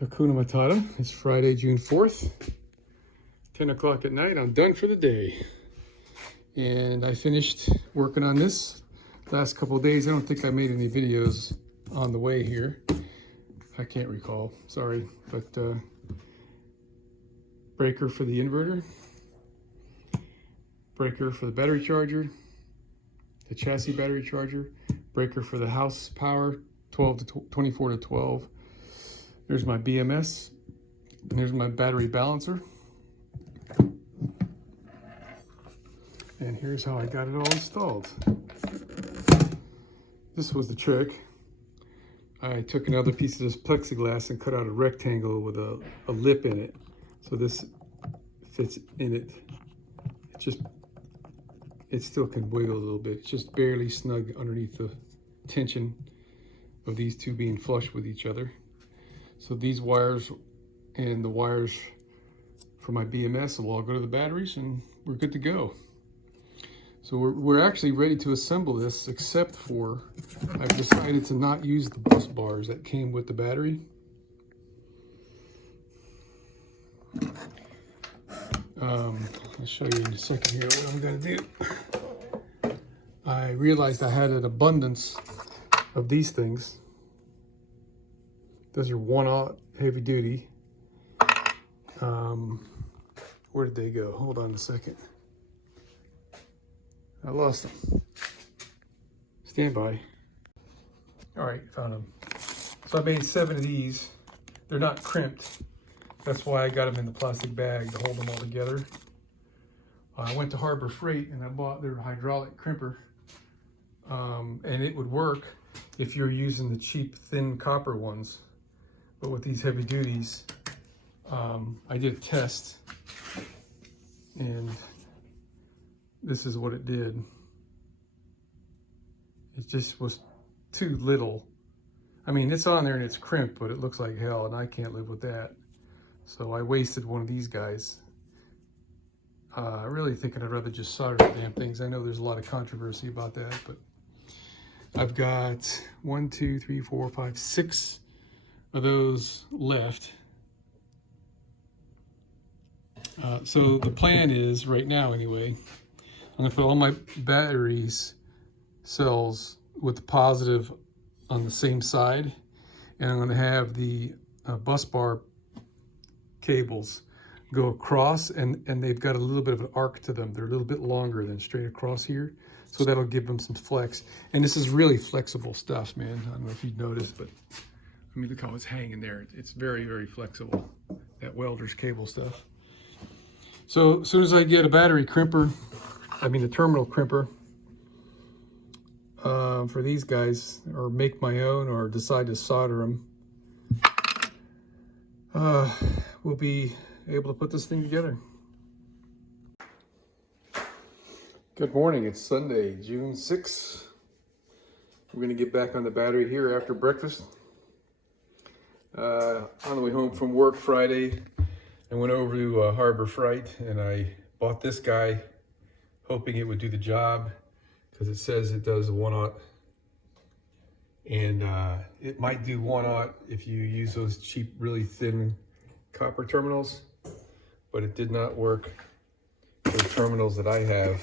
Hakuna Matata. It's Friday, June 4th, 10 o'clock at night. I'm done for the day. And I finished working on this last couple of days. I don't think I made any videos on the way here. I can't recall, sorry. But breaker for the inverter, breaker for the battery charger, the chassis battery charger, breaker for the house power, 24 to 12. There's my BMS, and there's my battery balancer. And here's how I got it all installed. This was the trick. I took another piece of this plexiglass and cut out a rectangle with a lip in it. So this fits in it. It still can wiggle a little bit. It's just barely snug underneath the tension of these two being flush with each other. So these wires and the wires for my BMS will all go to the batteries and we're good to go. So we're actually ready to assemble this, except for I've decided to not use the bus bars that came with the battery. I'll show you in a second here what I'm going to do. I realized I had an abundance of these things. Those are 1/0 heavy duty. Where did they go? Hold on a second. I lost them. Stand by. All right, found them. So I made 7 of these. They're not crimped. That's why I got them in the plastic bag to hold them all together. I went to Harbor Freight and I bought their hydraulic crimper. And it would work if you're using the cheap thin copper ones. But with these heavy duties, I did a test and this is what it did. It just was too little. I mean, it's on there and it's crimped, but it looks like hell and I can't live with that. So I wasted one of these guys. Really thinking I'd rather just solder the damn things. I know there's a lot of controversy about that, but I've got 1, 2, 3, 4, 5, 6 of those left. So the plan is, right now anyway, I'm gonna put all my batteries cells with the positive on the same side, and I'm gonna have the bus bar cables go across, and they've got a little bit of an arc to them. They're a little bit longer than straight across here, so that'll give them some flex. And this is really flexible stuff, man. I don't know if you've noticed, but I mean, look how it's hanging there. It's very, very flexible, that welder's cable stuff. So as soon as I get a battery crimper, I mean a terminal crimper for these guys, or make my own, or decide to solder them, we'll be able to put this thing together. Good morning, it's Sunday, June 6th. We're gonna get back on the battery here after breakfast. On the way home from work Friday, I went over to Harbor Freight and I bought this guy, hoping it would do the job, because it says it does 1/0. And it might do 1/0 if you use those cheap, really thin copper terminals, but it did not work for the terminals that I have.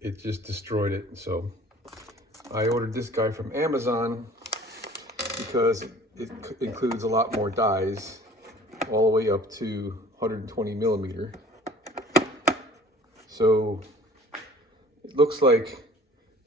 It just destroyed it. So I ordered this guy from Amazon because it includes a lot more dies, all the way up to 120 millimeter. So it looks like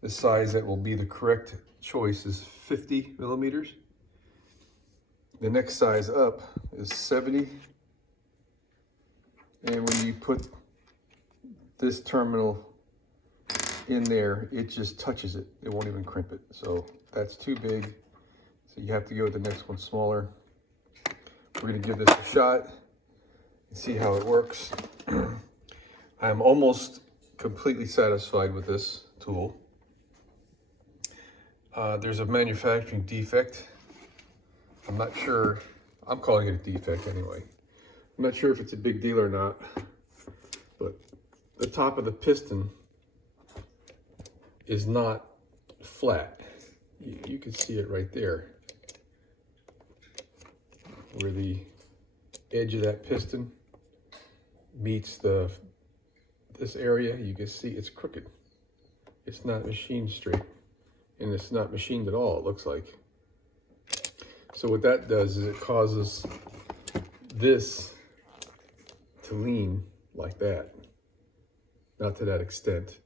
the size that will be the correct choice is 50 millimeters. The next size up is 70. And when you put this terminal in there, it just touches it. It won't even crimp it. So that's too big. So you have to go with the next one smaller. We're gonna give this a shot and see how it works. I'm almost completely satisfied with this tool. There's a manufacturing defect. I'm not sure, I'm calling it a defect anyway. I'm not sure if it's a big deal or not, but the top of the piston is not flat. You can see it right there. where the edge of that piston meets this area, you can see it's crooked. It's not machined straight, and it's not machined at all, it looks like. So what that does is it causes this to lean like that. Not to that extent.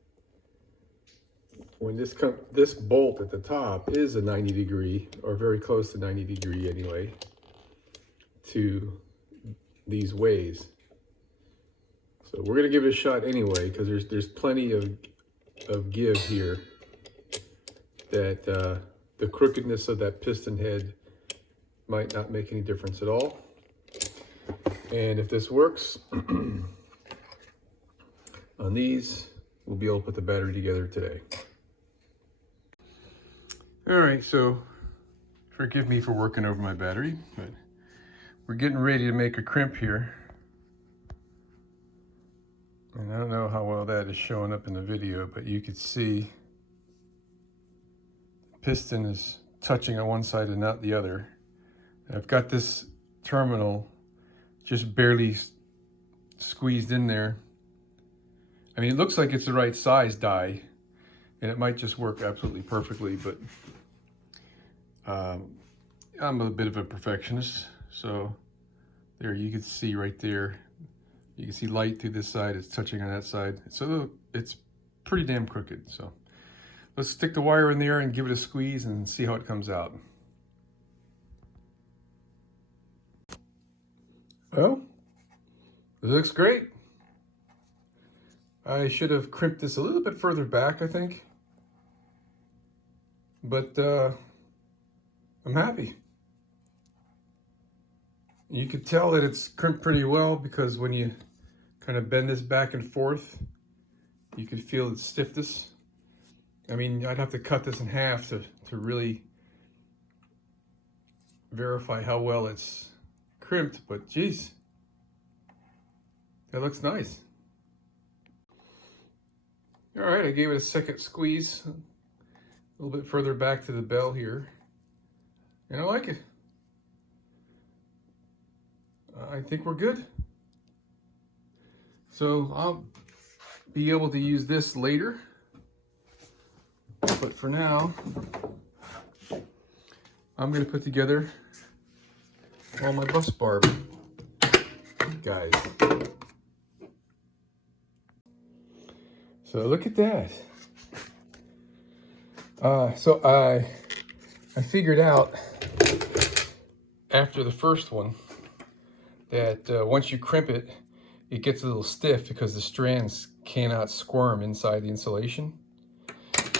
When this bolt at the top is a 90 degree, or very close to 90 degree anyway, to these ways. So we're gonna give it a shot anyway, because there's plenty of give here that the crookedness of that piston head might not make any difference at all. And if this works, on these, we'll be able to put the battery together today. All right, so forgive me for working over my battery, but we're getting ready to make a crimp here. And I don't know how well that is showing up in the video, but you could see the piston is touching on one side and not the other. And I've got this terminal just barely squeezed in there. I mean, it looks like it's the right size die, and it might just work absolutely perfectly, but I'm a bit of a perfectionist. So there, you can see right there, you can see light through this side, it's touching on that side. So it's pretty damn crooked. So let's stick the wire in there and give it a squeeze and see how it comes out. Well, it looks great. I should have crimped this a little bit further back, I think. But I'm happy. You could tell that it's crimped pretty well because when you kind of bend this back and forth, you can feel its stiffness. I mean, I'd have to cut this in half to really verify how well it's crimped, but geez, that looks nice. All right, I gave it a second squeeze, a little bit further back to the bell here, and I like it. I think we're good. So I'll be able to use this later, but for now, I'm going to put together all my bus bar guys. So look at that. So I figured out after the first one that once you crimp it, it gets a little stiff because the strands cannot squirm inside the insulation.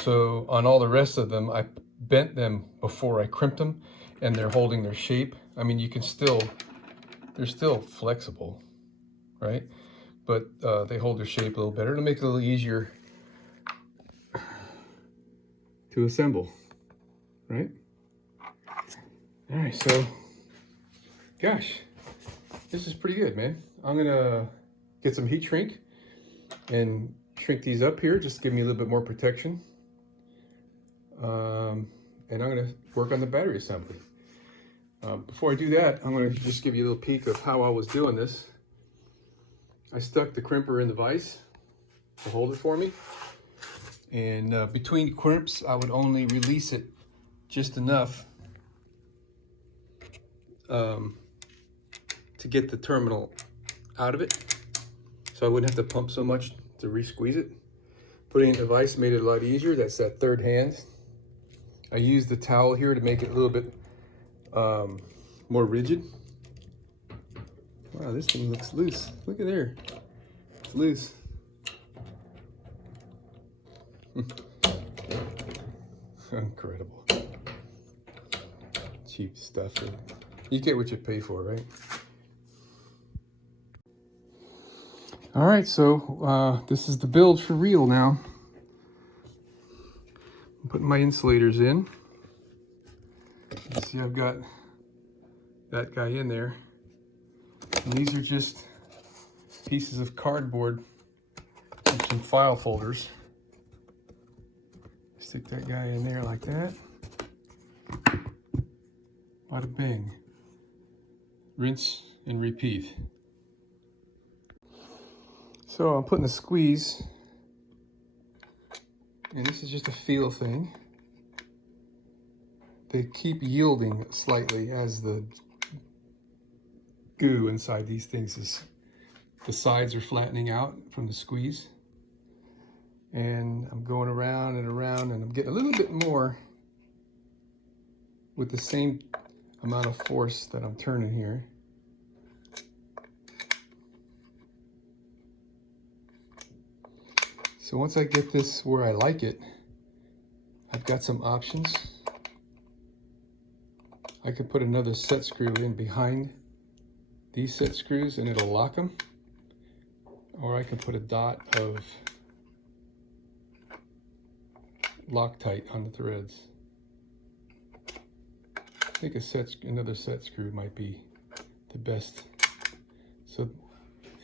So on all the rest of them, I bent them before I crimped them, and they're holding their shape. I mean, you can still, they're still flexible, right? But they hold their shape a little better. It'll make it a little easier to assemble, right? All right, so, gosh, this is pretty good, man. I'm gonna get some heat shrink and shrink these up here, just to give me a little bit more protection. And I'm gonna work on the battery assembly. Before I do that, I'm gonna just give you a little peek of how I was doing this. I stuck the crimper in the vise to hold it for me. And between crimps, I would only release it just enough to get the terminal out of it. So I wouldn't have to pump so much to re-squeeze it. Putting it in the vise made it a lot easier. That's that third hand. I used the towel here to make it a little bit more rigid. Wow, this thing looks loose. Look at there. It's loose. Incredible. Cheap stuff. You get what you pay for, right? All right, so this is the build for real now. I'm putting my insulators in. You see, I've got that guy in there. And these are just pieces of cardboard and some file folders. Stick that guy in there like that. Bada bing. rinse and repeat. So I'm putting a squeeze, and this is just a feel thing. They keep yielding slightly as the goo inside these things is, the sides are flattening out from the squeeze. And I'm going around and around, and I'm getting a little bit more with the same amount of force that I'm turning here. So once I get this where I like it, I've got some options. I could put another set screw in behind these set screws and it'll lock them. Or I can put a dot of Loctite on the threads. I think another set screw might be the best. So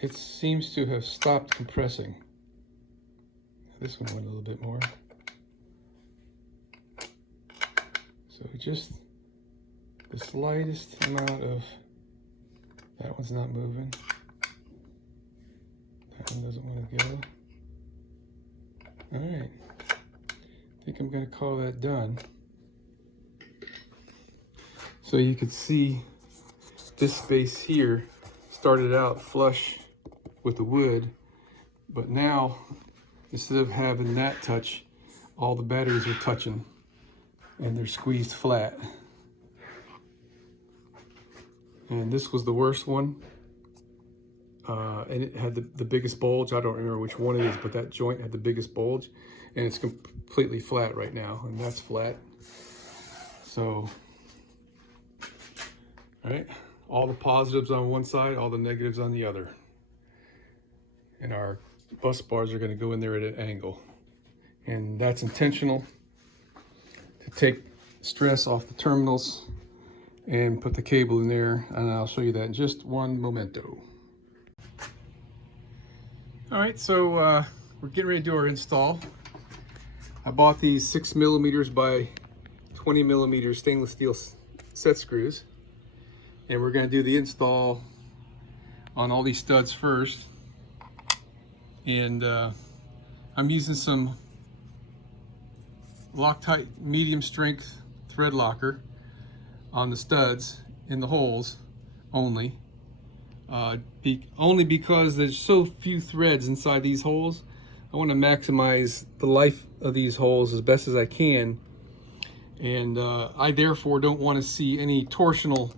it seems to have stopped compressing. This one went a little bit more. So just the slightest amount of, that one's not moving. That one doesn't want to go. All right, I think I'm going to call that done. So you could see this space here started out flush with the wood, but now instead of having that touch, all the batteries are touching and they're squeezed flat. And this was the worst one. And it had the biggest bulge. I don't remember which one it is, but that joint had the biggest bulge, and it's completely flat right now, and that's flat. So, all right, all the positives on one side, all the negatives on the other. And our bus bars are going to go in there at an angle. And that's intentional to take stress off the terminals and put the cable in there, and I'll show you that in just one momento. All right, so we're getting ready to do our install. I bought these 6mm by 20mm stainless steel set screws, and we're going to do the install on all these studs first. And I'm using some Loctite medium strength thread locker on the studs in the holes only. Only because there's so few threads inside these holes. I want to maximize the life of these holes as best as I can, and I therefore don't want to see any torsional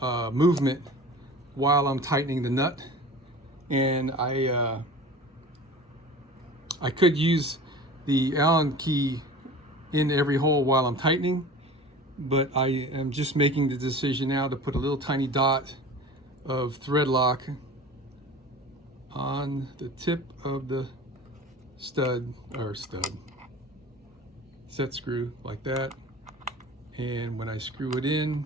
movement while I'm tightening the nut. And I could use the Allen key in every hole while I'm tightening, but I am just making the decision now to put a little tiny dot of thread lock on the tip of the set screw like that. And when I screw it in,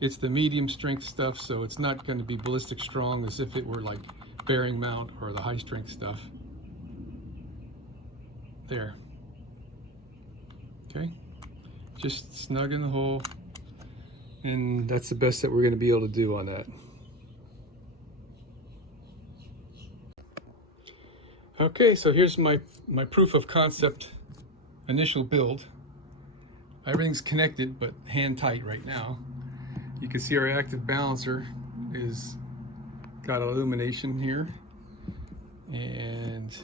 it's the medium strength stuff, so it's not going to be ballistic strong as if it were like bearing mount or the high strength stuff. There. Okay, just snug in the hole, and that's the best that we're going to be able to do on that. Okay, so here's my proof of concept initial build. Everything's connected but hand tight right now. You can see our active balancer is got illumination here, and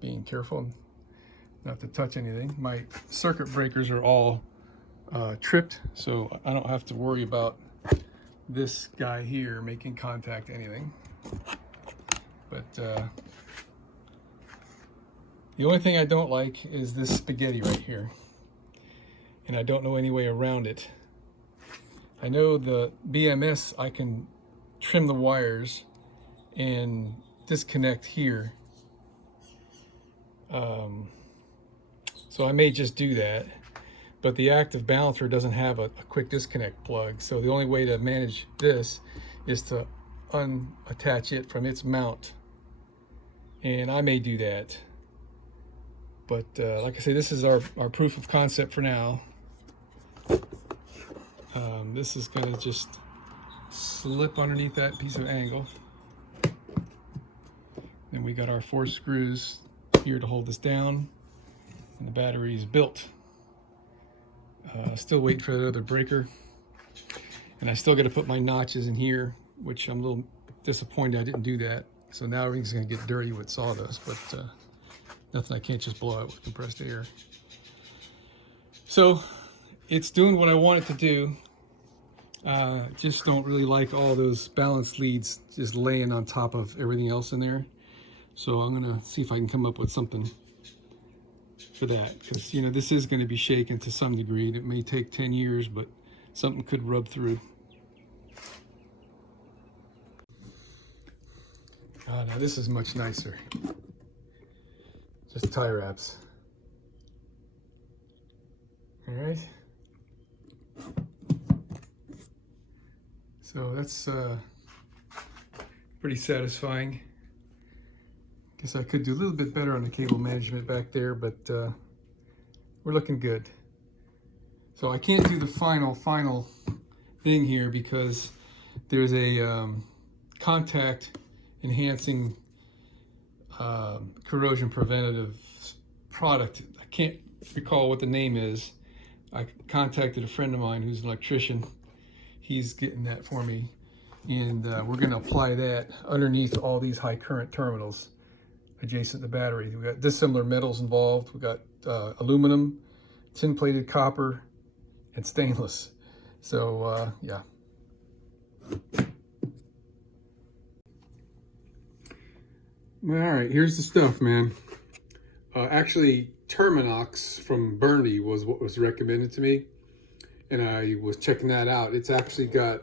being careful not to touch anything. My circuit breakers are all tripped, so I don't have to worry about this guy here making contact anything. But the only thing I don't like is this spaghetti right here, and I don't know any way around it. I know the BMS, I can trim the wires and disconnect here, so I may just do that. But the active balancer doesn't have a quick disconnect plug, so the only way to manage this is to unattach it from its mount, and I may do that. But like I say, this is our proof of concept for now. This is going to just slip underneath that piece of angle. Then we got our 4 screws here to hold this down, and the battery is built. Still waiting for that other breaker, and I still got to put my notches in here, which I'm a little disappointed I didn't do that. So now everything's going to get dirty with sawdust, but nothing I can't just blow out with compressed air. So it's doing what I want it to do. Just don't really like all those balance leads just laying on top of everything else in there. So I'm going to see if I can come up with something for that, because, you know, this is going to be shaken to some degree. It may take 10 years, but something could rub through. Now this is much nicer. Just tie wraps. All right. So that's pretty satisfying. Guess I could do a little bit better on the cable management back there, but we're looking good. So I can't do the final thing here because there's a contact enhancing corrosion preventative product. I can't recall what the name is. I contacted a friend of mine who's an electrician. He's getting that for me, and we're going to apply that underneath all these high current terminals adjacent to the battery. We've got dissimilar metals involved. We've got aluminum, tin plated copper, and stainless. So yeah. All right, here's the stuff, man. Actually, Terminox from Burndy was what was recommended to me, and I was checking that out. It's actually got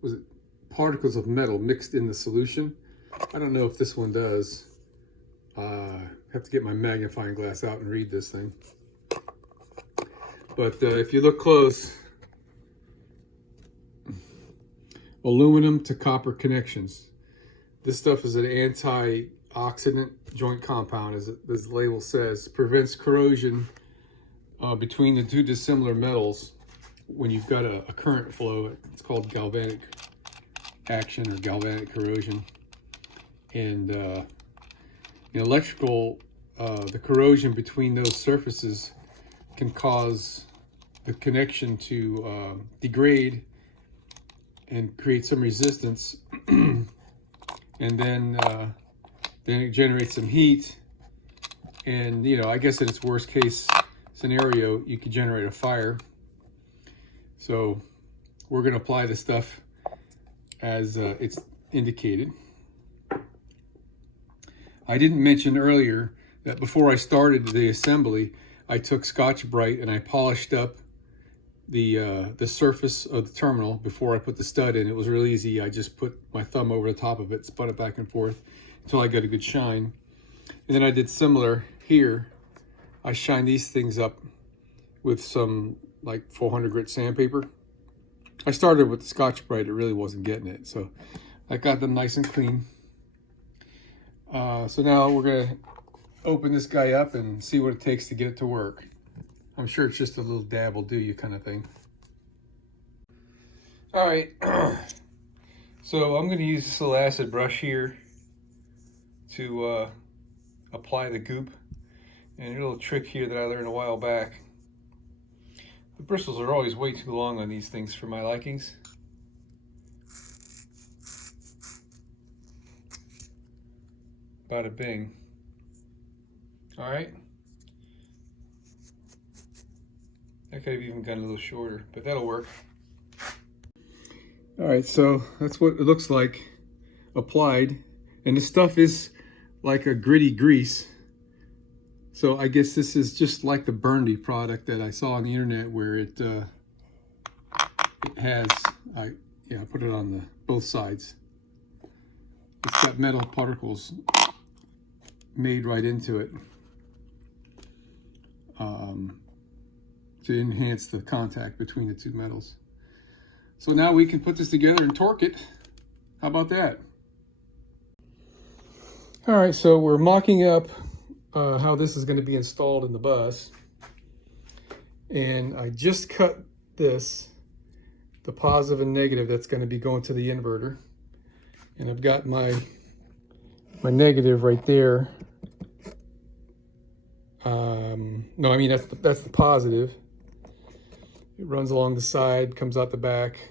was it particles of metal mixed in the solution. I don't know if this one does. Have to get my magnifying glass out and read this thing. But if you look close, aluminum to copper connections. This stuff is an antioxidant joint compound, as the label says. Prevents corrosion between the two dissimilar metals when you've got a current flow. It's called galvanic action or galvanic corrosion. And in electrical, the corrosion between those surfaces can cause the connection to degrade and create some resistance. And then it generates some heat, and, you know, I guess in its worst case scenario, you could generate a fire. So we're going to apply the stuff as it's indicated. I didn't mention earlier that before I started the assembly, I took Scotch-Brite and I polished up the surface of the terminal before I put the stud in. It was real easy. I just put my thumb over the top of it, spun it back and forth until I got a good shine. And then I did similar here. I shined these things up with some like 400 grit sandpaper. I started with the Scotch-Brite. It really wasn't getting it, so I got them nice and clean. So now we're gonna open this guy up and see what it takes to get it to work. I'm sure it's just a little dab will do you kind of thing. All right, so I'm going to use this little acid brush here to apply the goop. And a little trick here that I learned a while back. The bristles are always way too long on these things for my likings. Bada bing. All right. I could have even gone a little shorter, but that'll work. All right, so that's what it looks like applied. And the stuff is like a gritty grease. So I guess this is just like the Burndy product that I saw on the internet, where it has, I put it on both sides. It's got metal particles made right into it. To enhance the contact between the two metals. So now we can put this together and torque it. How about that? All right, so we're mocking up how this is going to be installed in the bus. And I just cut this, the positive and negative that's going to be going to the inverter. And I've got my negative right there. No, I mean that's the positive. It runs along the side, comes out the back,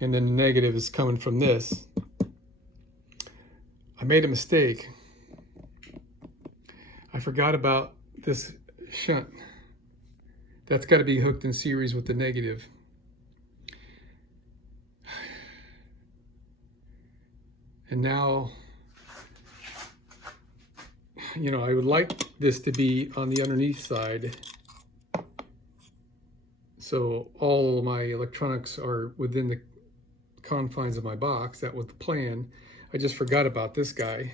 and then the negative is coming from this. I made a mistake. I forgot about this shunt. That's got to be hooked in series with the negative. And now, you know, I would like this to be on the underneath side, so all of my electronics are within the confines of my box. That was the plan. I just forgot about this guy.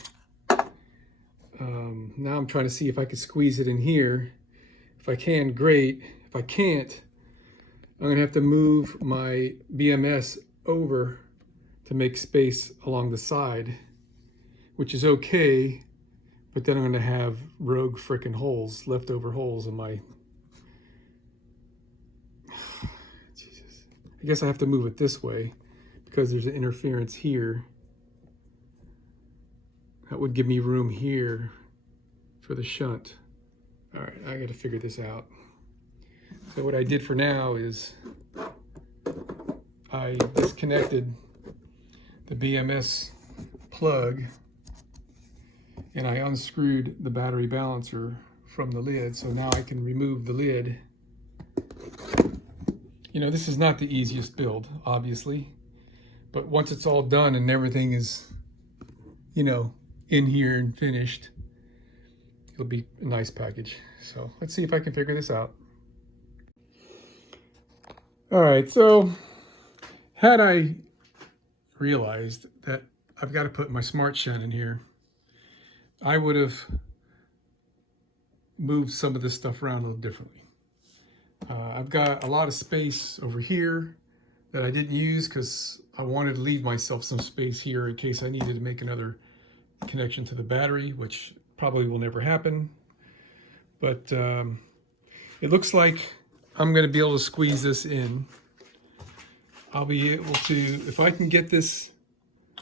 Now I'm trying to see if I can squeeze it in here. If I can, great. If I can't, I'm gonna have to move my BMS over to make space along the side, which is okay, but then I'm gonna have rogue frickin' holes, leftover holes in my, Jesus. I guess I have to move it this way because there's an interference here. That would give me room here for the shunt. All right, I gotta figure this out. So what I did for now is I disconnected the BMS plug and I unscrewed the battery balancer from the lid, so now I can remove the lid. You know, this is not the easiest build, obviously, but once it's all done and everything is, you know, in here and finished, it'll be a nice package. So let's see if I can figure this out. All right, so had I realized that I've got to put my smart shunt in here, I would have moved some of this stuff around a little differently. I've got a lot of space over here that I didn't use because I wanted to leave myself some space here in case I needed to make another connection to the battery, which probably will never happen. But it looks like I'm going to be able to squeeze this in. I'll be able to, if I can get this,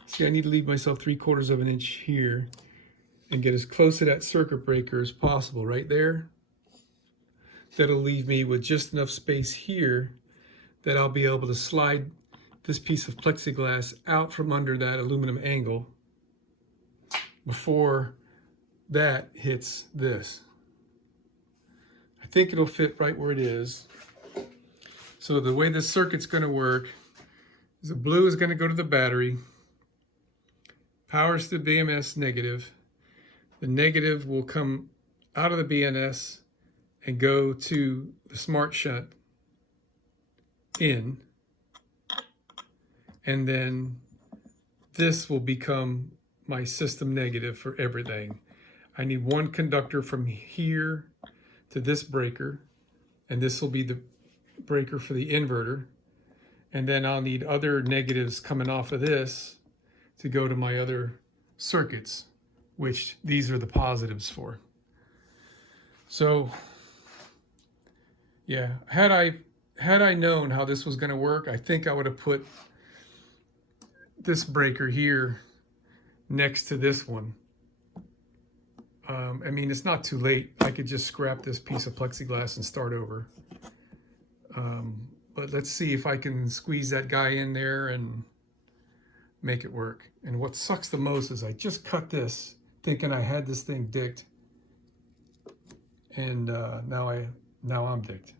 see, I need to leave myself 3/4 of an inch here and get as close to that circuit breaker as possible right there. That'll leave me with just enough space here that I'll be able to slide this piece of plexiglass out from under that aluminum angle before that hits this. I think it'll fit right where it is. So the way this circuit's going to work is the blue is going to go to the battery, powers the BMS negative. The negative will come out of the BMS and go to the smart shunt in, and then this will become my system negative for everything. I need one conductor from here to this breaker, and this will be the breaker for the inverter, and then I'll need other negatives coming off of this to go to my other circuits, which these are the positives for. So yeah, had I known how this was going to work, I think I would have put this breaker here next to this one. I mean, it's not too late. I could just scrap this piece of plexiglass and start over. But let's see if I can squeeze that guy in there and make it work. And what sucks the most is I just cut this thinking I had this thing dicked, and now I'm dicked.